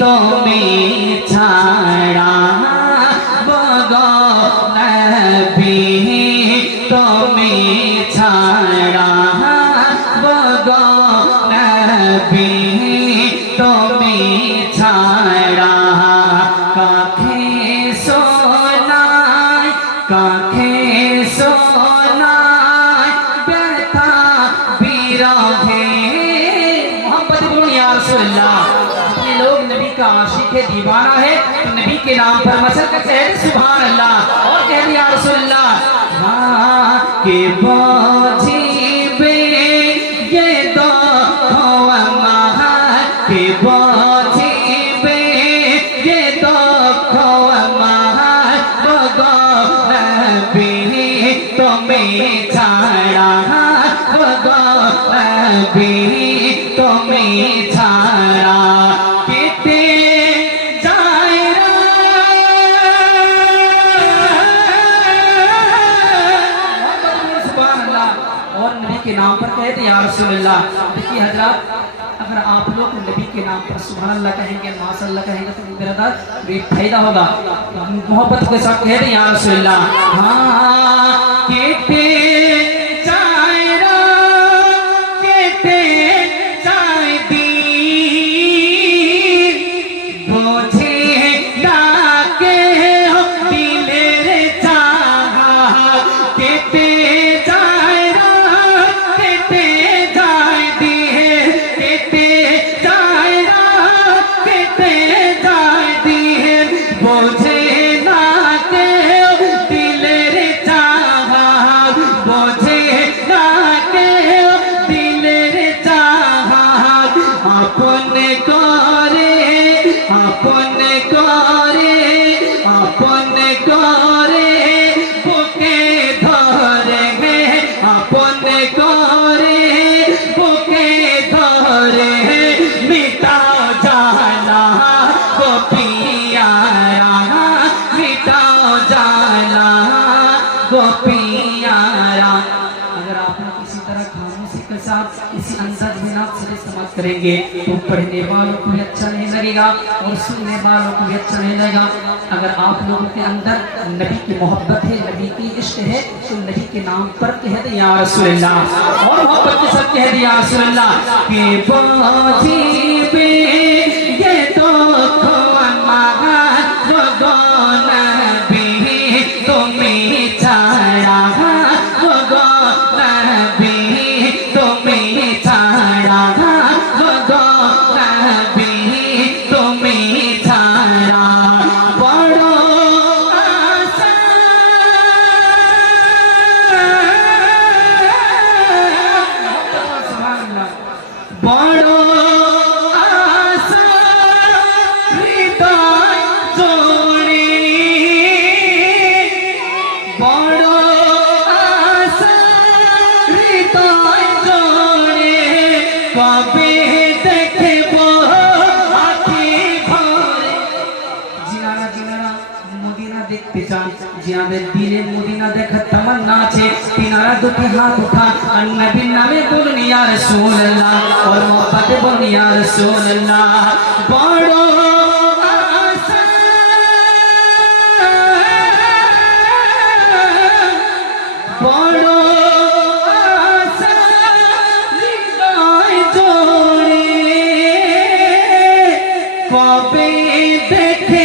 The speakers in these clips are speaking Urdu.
তুমি ছাড়া বগ নবী তুমি ছাড়া বগ নবী তুমি ছাড়া কাখে সোনা কাখে সোনা کے دیوانہ ہے تو نبی کے نام پر مسل کر کہہ سبحان اللہ۔ اور کہہ دیا رسول اللہ ہاں کے بعد حضرات اگر آپ لوگ نبی کے نام پر سبحان اللہ کہیں گے ماس اللہ کہیں گے، تو میرا داد بھی پھائدہ ہوگا۔ محبت کے ساتھ کہہ دیں یا رسول اللہ ہاں کہ تارے اپن تارے بوکے دھر ہے اپن تارے بو کے تھرے ہیں۔ بیٹا جانا ہا گپا بیٹا جانا گپی کریں گے تو پڑھنے والوں کو بھی اچھا نہیں لگے گا اور سننے والوں کو بھی اچھا نہیں لگے گا۔ اگر آپ لوگوں کے اندر نبی کی محبت ہے، نبی کی عشق ہے، تو نبی کے نام پر کہہ دے یا رسول اللہ۔ اور محبت کے ساتھ کہہ دے یا رسول اللہ۔ کہ باجی না আছে তিনারা দুটি হাত উঠান আর নবীর নামে বলুন, ইয়া রাসূলুল্লাহ। ওর মহব্বতে বলুন, ইয়া রাসূলুল্লাহ। বড় দেখে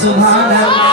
Subhanallah.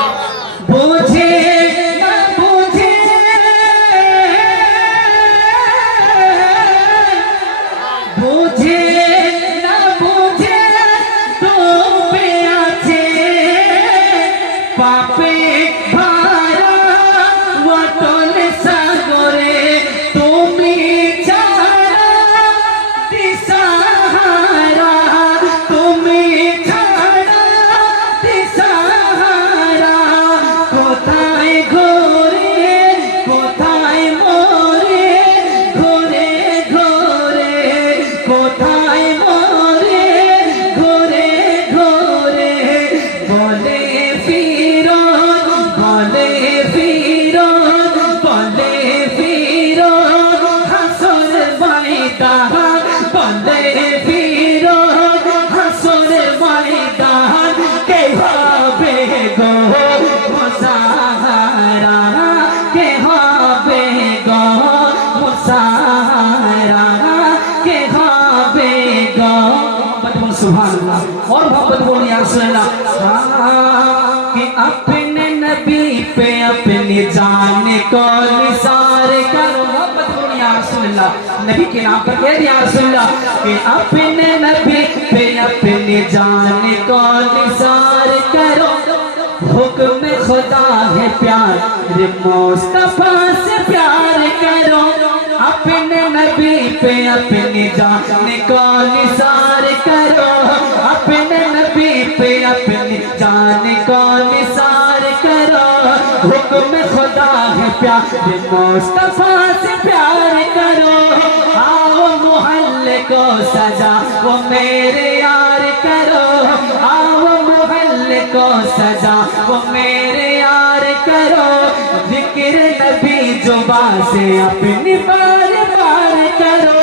سبحان اللہ۔ اور محبت بولی یا رسول اللہ۔ کہ اپنے نبی پہ اپنی جان کو نثار کر۔ محبت بولی یا رسول اللہ۔ نبی کے نام پر کہہ دیا رسول اللہ۔ کہ اپنے نبی پہ اپنی جان کو نثار کر حکم خدا ہے پیار۔ مصطفیٰ سے پیار کرو۔ اپنے نبی پہ اپنی جان کو نثار کرو۔ تم خدا ہے پیار مصطفیٰ سے پیار کرو۔ آؤ محل کو سجا، وہ میرے یار کرو۔ آؤ محل کو سجا، وہ میرے یار کرو۔ ذکر نبی جو سے اپنی بار بار کرو۔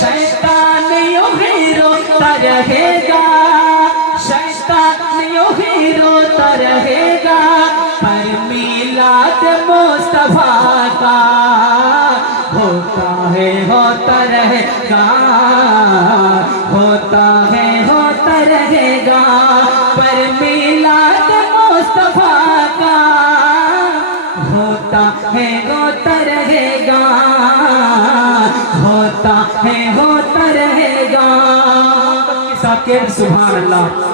شیطان یوں ہی روتا رہے گا شیطان یوں ہی روتا رہے گا پر جلات مصطفیٰ کا ہوتا ہے ہوتا رہے گا ہوتا ہے ہوتا رہے گا پر میلاد مصطفیٰ کا ہوتا ہے ہوتا رہے گا ہوتا ہے ہوتا رہے گا سبحان اللہ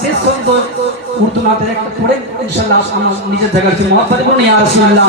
শেষ সুন্দর উর্দু নাতে একটা পড়ে ইনশাআল্লাহ আমার নিজের জায়গা থেকে মোহব্বত কোন ইয়া রাসূলুল্লাহ।